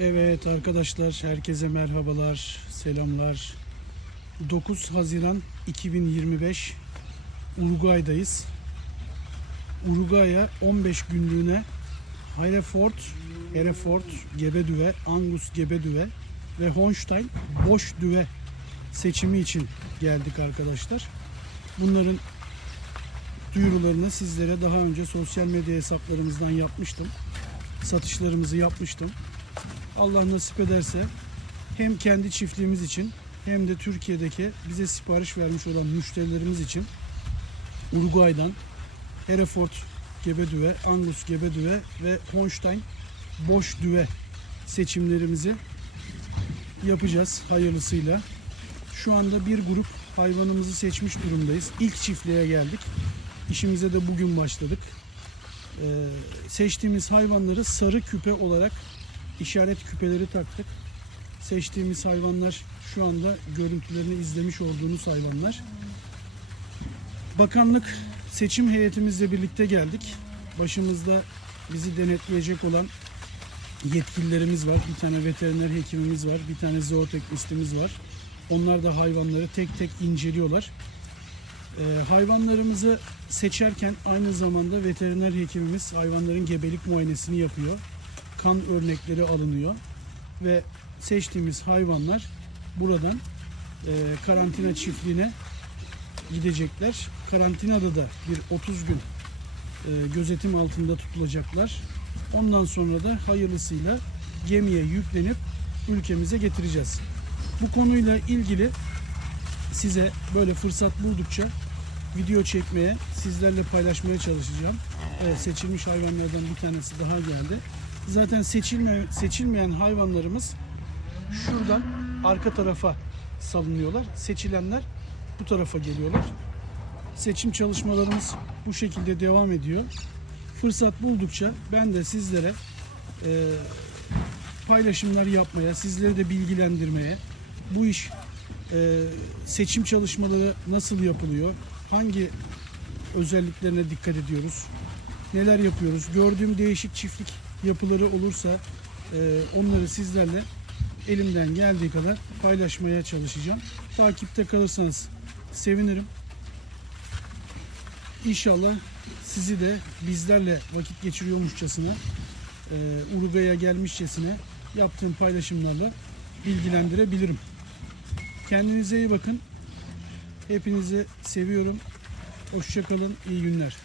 Evet arkadaşlar herkese merhabalar, selamlar. 9 Haziran 2025 Uruguay'dayız. Uruguay'a 15 günlüğüne Hereford, Hereford gebe düve, Angus gebe düve ve Holstein boş düve seçimi için geldik arkadaşlar. Bunların duyurularını sizlere daha önce sosyal medya hesaplarımızdan yapmıştım. Satışlarımızı yapmıştım. Allah nasip ederse hem kendi çiftliğimiz için hem de Türkiye'deki bize sipariş vermiş olan müşterilerimiz için Uruguay'dan Hereford gebe düve, Angus gebe düve ve Holstein boş düve seçimlerimizi yapacağız hayırlısıyla. Şu anda bir grup hayvanımızı seçmiş durumdayız. İlk çiftliğe geldik. İşimize de bugün başladık. Ee, seçtiğimiz hayvanları sarı küpe olarak işaret küpeleri taktık. Seçtiğimiz hayvanlar şu anda görüntülerini izlemiş olduğunuz hayvanlar. Bakanlık seçim heyetimizle birlikte geldik. Başımızda bizi denetleyecek olan yetkililerimiz var. Bir tane veteriner hekimimiz var. Bir tane zooteknistimiz var. Onlar da hayvanları tek tek inceliyorlar. Ee, hayvanlarımızı seçerken aynı zamanda veteriner hekimimiz hayvanların gebelik muayenesini yapıyor. Kan örnekleri alınıyor ve seçtiğimiz hayvanlar buradan e, karantina çiftliğine gidecekler. Karantinada da bir 30 gün e, gözetim altında tutulacaklar. Ondan sonra da hayırlısıyla gemiye yüklenip ülkemize getireceğiz. Bu konuyla ilgili size böyle fırsat buldukça video çekmeye, sizlerle paylaşmaya çalışacağım. Evet, seçilmiş hayvanlardan bir tanesi daha geldi. Zaten seçilme, seçilmeyen hayvanlarımız şuradan arka tarafa salınıyorlar. Seçilenler bu tarafa geliyorlar. Seçim çalışmalarımız bu şekilde devam ediyor. Fırsat buldukça ben de sizlere e, paylaşımlar yapmaya, sizleri de bilgilendirmeye, bu iş e, seçim çalışmaları nasıl yapılıyor, hangi özelliklerine dikkat ediyoruz, neler yapıyoruz, gördüğüm değişik çiftlik yapıları olursa e, onları sizlerle elimden geldiği kadar paylaşmaya çalışacağım. Takipte kalırsanız sevinirim. İnşallah sizi de bizlerle vakit geçiriyormuşçasına, e, Uruguay'a gelmişçesine yaptığım paylaşımlarla bilgilendirebilirim. Kendinize iyi bakın. Hepinizi seviyorum. Hoşçakalın. İyi günler.